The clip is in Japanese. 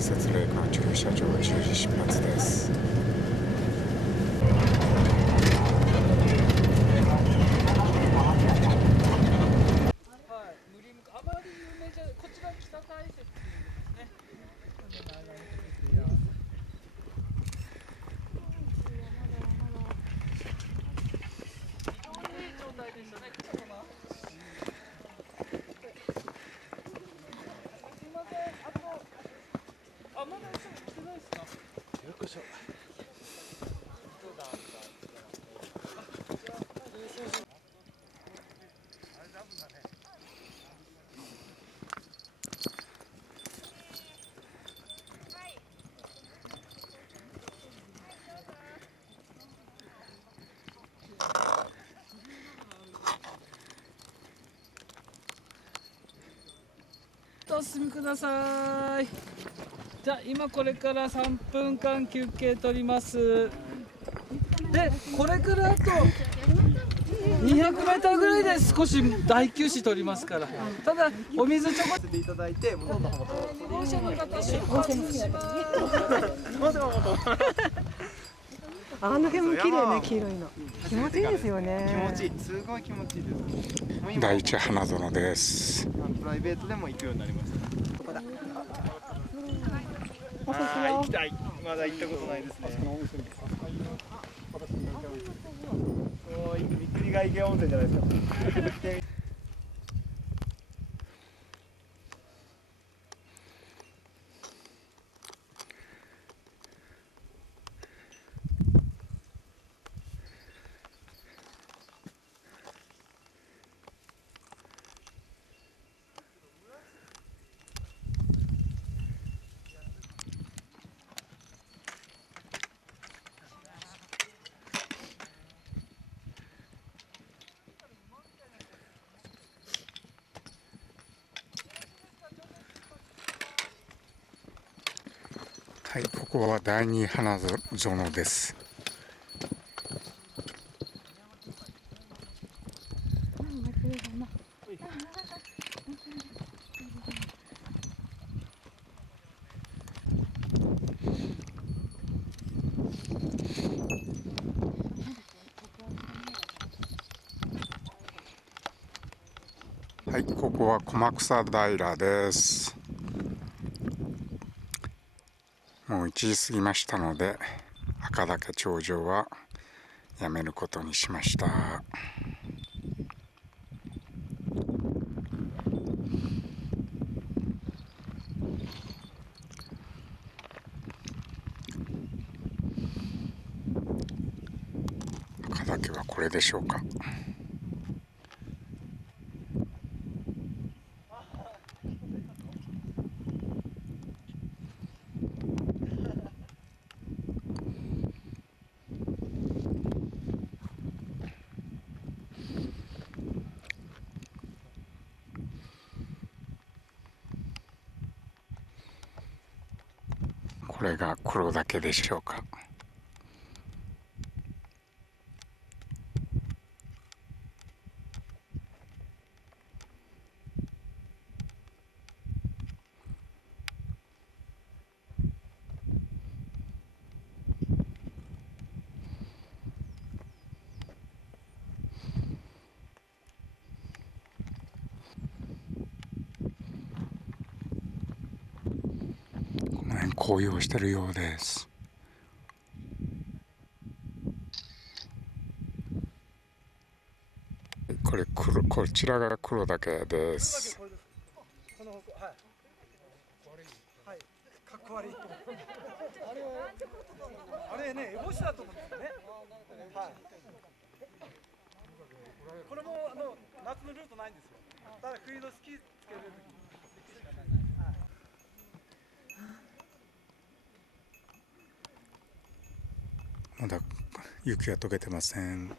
大雪霊館駐車場10時出発です。お進みください。じゃあ今これから3分間休憩取ります。でこれからあと200メーターぐらいで少し大休止取りますから。ただお水ちょこっといただいて、2号車の方出発します。あの辺も綺麗ね、黄色いの。気持ちいいですよね。気持ちいい、すごい気持ちいいです。第一花園です。プライベートでも行くようになりました。ここだ。行きたい。まだ行ったことないですね。三国ヶ池温泉じゃないですか。はい、ここは第二花園です。はい、ここは駒草平です。もう1時過ぎましたので、赤岳頂上はやめることにしました。赤岳はこれでしょうか。これが黒岳でしょうか。この辺紅葉してるようです。こちらが黒岳です。この方向、はい。はい。かっこ悪い。あれね、烏帽子だと思うんですよね。はい。これも夏のルートないんですよ。ただ冬のスキーつける時しかない。まだ雪は溶けてません。